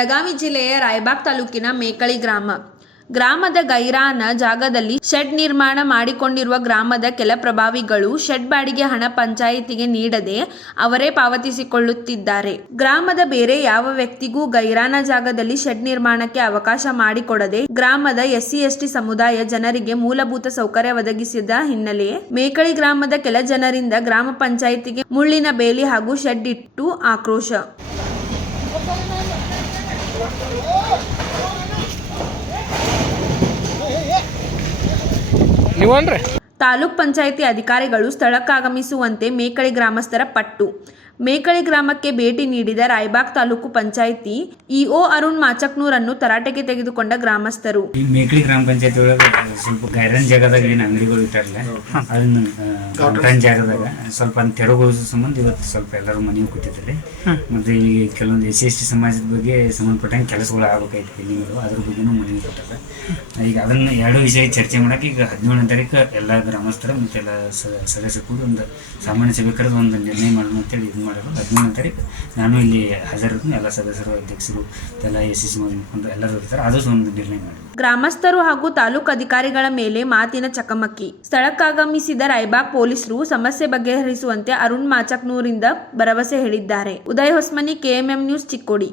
ಬೆಳಗಾವಿ ಜಿಲ್ಲೆಯ ರಾಯಬಾಗ್ ತಾಲೂಕಿನ ಮೇಕಳಿ ಗ್ರಾಮದ ಗೈರಾನ ಜಾಗದಲ್ಲಿ ಶೆಡ್ ನಿರ್ಮಾಣ ಮಾಡಿಕೊಂಡಿರುವ ಗ್ರಾಮದ ಕೆಲ ಪ್ರಭಾವಿಗಳು ಶೆಡ್ ಬಾಡಿಗೆ ಹಣ ಪಂಚಾಯಿತಿಗೆ ನೀಡದೆ ಅವರೇ ಪಾವತಿಸಿಕೊಳ್ಳುತ್ತಿದ್ದಾರೆ. ಗ್ರಾಮದ ಬೇರೆ ಯಾವ ವ್ಯಕ್ತಿಗೂ ಗೈರಾನ ಜಾಗದಲ್ಲಿ ಶೆಡ್ ನಿರ್ಮಾಣಕ್ಕೆ ಅವಕಾಶ ಮಾಡಿಕೊಡದೆ ಗ್ರಾಮದ SC/ST ಸಮುದಾಯ ಜನರಿಗೆ ಮೂಲಭೂತ ಸೌಕರ್ಯ ಒದಗಿಸಿದ ಹಿನ್ನೆಲೆ ಮೇಕಳಿ ಗ್ರಾಮದ ಕೆಲ ಜನರಿಂದ ಗ್ರಾಮ ಪಂಚಾಯಿತಿಗೆ ಮುಳ್ಳಿನ ಬೇಲಿ ಹಾಗೂ ಶೆಡ್ ಇಟ್ಟು ಆಕ್ರೋಶ. ತಾಲೂಕ್ ಪಂಚಾಯಿತಿ ಅಧಿಕಾರಿಗಳು ಸ್ಥಳಕ್ಕಾಗಮಿಸುವಂತೆ ಮೇಕಳಿ ಗ್ರಾಮಸ್ಥರ ಪಟ್ಟು. ಮೇಕಳಿ ಗ್ರಾಮಕ್ಕೆ ಭೇಟಿ ನೀಡಿದ ರಾಯಬಾಗ್ ತಾಲೂಕು ಪಂಚಾಯಿತಿ ಇಒ ಅರುಣ್ ಮಾಚಕ್ನೂರನ್ನು ತರಾಟೆಗೆ ತೆಗೆದುಕೊಂಡ ಗ್ರಾಮಸ್ಥರು. ಈ ಮೇಕಳಿ ಗ್ರಾಮ ಪಂಚಾಯತಿ ಒಳಗೆ ಸ್ವಲ್ಪ ಗೈರನ್ ಜಾಗದಾಗ ಏನು ಅಂಗಡಿಗಳು ಇಟ್ಟಾರಲ್ಲ, ಅದನ್ನ ಗೈರನ್ ಜಾಗದಾಗ ಸ್ವಲ್ಪ ತೆರವುಗೊಳಿಸೋ ಸಂಬಂಧ ಇವತ್ತು ಸ್ವಲ್ಪ ಎಲ್ಲರೂ ಮನೆಗೆ ಕೂತಿದ್ದಾರೆ. ಮತ್ತೆ ಈಗ ಕೆಲವೊಂದು SC/ST ಸಮಾಜದ ಬಗ್ಗೆ ಸಂಬಂಧಪಟ್ಟಂಗೆ ಕೆಲಸಗಳು ಆಗ್ಬೇಕಾಯ್ತು, ಬಿಲ್ಡಿಂಗ್ಗಳು ಅದ್ರ ಬಗ್ಗೆನೂ ಮನೆಗೆ ಕೊಟ್ಟಾರೆ. ಈಗ ಅದನ್ನ ಎರಡು ವಿಷಯ ಚರ್ಚೆ ಮಾಡಕ್ಕೆ ಈಗ 17ನೇ ತಾರೀಕು ಎಲ್ಲ ಗ್ರಾಮಸ್ಥರು ಮತ್ತು ಎಲ್ಲ ಸದಸ್ಯರು ಕೂಡ ಒಂದು ಸಾಮಾನ್ಯ ಸಭೆ ಕರೆದು ಒಂದು ನಿರ್ಣಯ ಮಾಡೋಣ ಅಂತೇಳಿ ಇದು ಮಾಡೋದು. 17ನೇ ತಾರೀಕು ನಾನು ಇಲ್ಲಿ ಹಾಜರಿದ್ದು ಎಲ್ಲ ಸದಸ್ಯರು, ಅಧ್ಯಕ್ಷರು ಎಲ್ಲ SC ಮುಖಂಡರು ಎಲ್ಲರೂ ಇರ್ತಾರೆ. ಅದು ಒಂದು ನಿರ್ಣಯ ಮಾಡಿ ಗ್ರಾಮಸ್ಥರು ಹಾಗೂ ತಾಲೂಕು ಅಧಿಕಾರಿಗಳ ಮೇಲೆ ಮಾತಿನ ಚಕಮಕಿ. ಸ್ಥಳಕ್ಕಾಗಮಿಸಿದ ರಾಯಬಾಗ್ ಪೊಲೀಸರು ಸಮಸ್ಯೆ ಬಗೆಹರಿಸುವಂತೆ ಅರುಣ್ ಮಾಚಕ್ನೂರಿಂದ ಭರವಸೆ ಹೇಳಿದ್ದಾರೆ. Uday Hosmani, KMM news, Chikkodi.